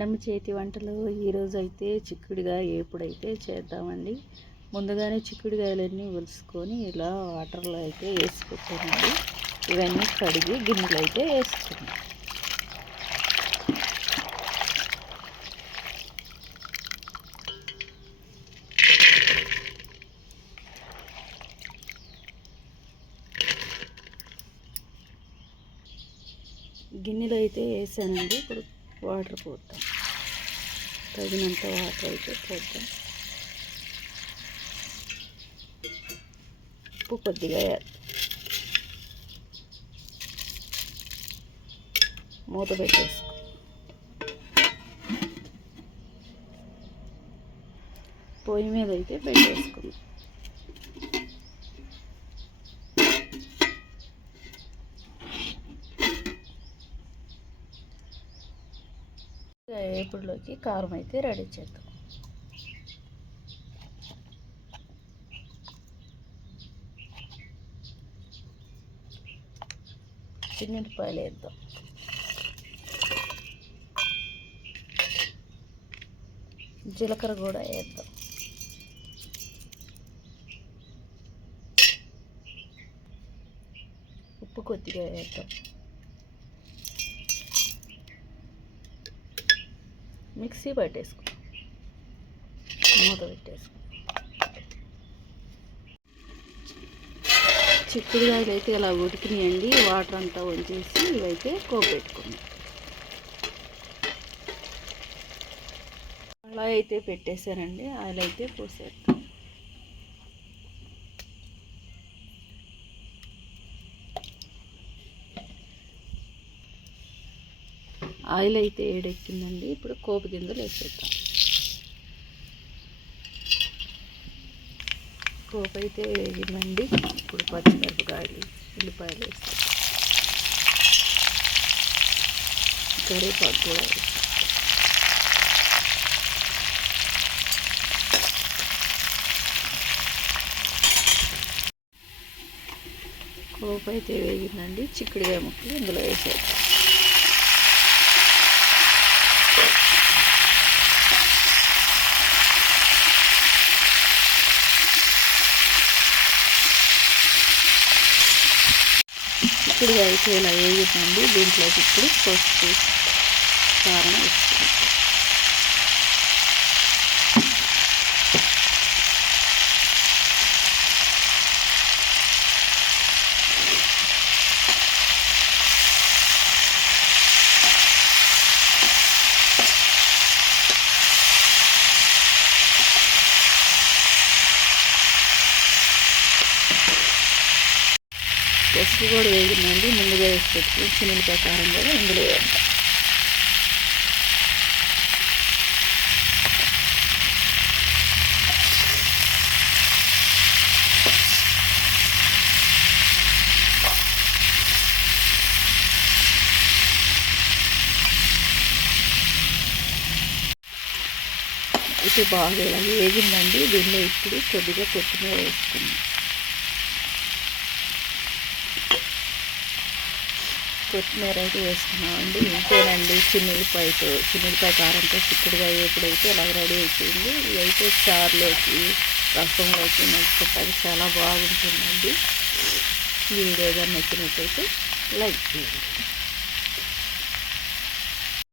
Madam చేతి వంటలు ఈరోజు అయితే చిక్కుడుగాయ ఎప్పుడైతే చేద్దామండి. ముందుగానే చిక్కుడుగాయలన్నీ ఒలుసుకొని ఇలా వాటర్లో అయితే వేసి పెట్టానండి. ఇవన్నీ కడిగి గిన్నెలు అయితే వేసుకున్నాం. గిన్నెలో అయితే వేసానండి. ఇప్పుడు వాటర్ పోద్దాం, తగినంత వాటర్ అయితే పోద్దాం. ఉప్పు కొద్దిగా మూత పెట్టేసుకో. పొయ్యి మీద అయితే పెట్టేసుకుందాం. వేపుడులోకి కారం అయితే రెడీ చేద్దాం. చిన్నపాయలు వేద్దాం. జీలకర్ర కూడా వేద్దాం. ఉప్పు కొద్దిగా వేద్దాం. మిక్సీ పట్టేసుకో, మూత పెట్టేసుకో. చిక్కుడుకాయలు అయితే ఇలా ఉడికినాయండి. వాటర్ అంతా వంచేసి ఇవైతే కోపెట్టుకున్నాం. అలా అయితే పెట్టేశారండి. ఆయిల్ అయితే పోసేద్దాం. ఆయిల్ అయితే వేడెక్కిందండి. ఇప్పుడు కోపు గింజలు వేసేద్దాం. కోపు అయితే వేగిందండి. ఇప్పుడు పచ్చిమిరపకాయలు, ఉల్లిపాయలు వేస్తాం. కరివేపాకు కూడా వేస్తాం. కోపు అయితే వేగిందండి. చిక్కుడుకాయ ముక్కలు ఇందులో వేసేద్దాం. చిక్కుడుకాయ అయితే ఇలా వేగిందండి. దీంట్లోకి ఇప్పుడు పసుపు, కారం వేసుకుంటాం. పసుపు కూడా వేగిందండి. ముందుగా వేసి పెట్టుకుని చిన్నపాయ కారం కూడా ఇందులో వేద్దాం. ఇది బాగా ఇలా వేగిందండి. దీనిలో ఇప్పుడు కొద్దిగా కొత్తిమీర వేసుకుందాం. కొత్తిమీర అయితే వేసుకున్నామండి. ఇంతేనండి, చిన్నపాయ కారంతో చిక్కుడుకాయ ఎప్పుడైతే అలా రెడీ అయిపోయింది. ఇవైతే చారులోకి, రసంలోకి నచ్చుకుంటానికి చాలా బాగుంటుందండి. ఈ వీడియో కానీ నచ్చినట్లయితే లైక్ చేయండి.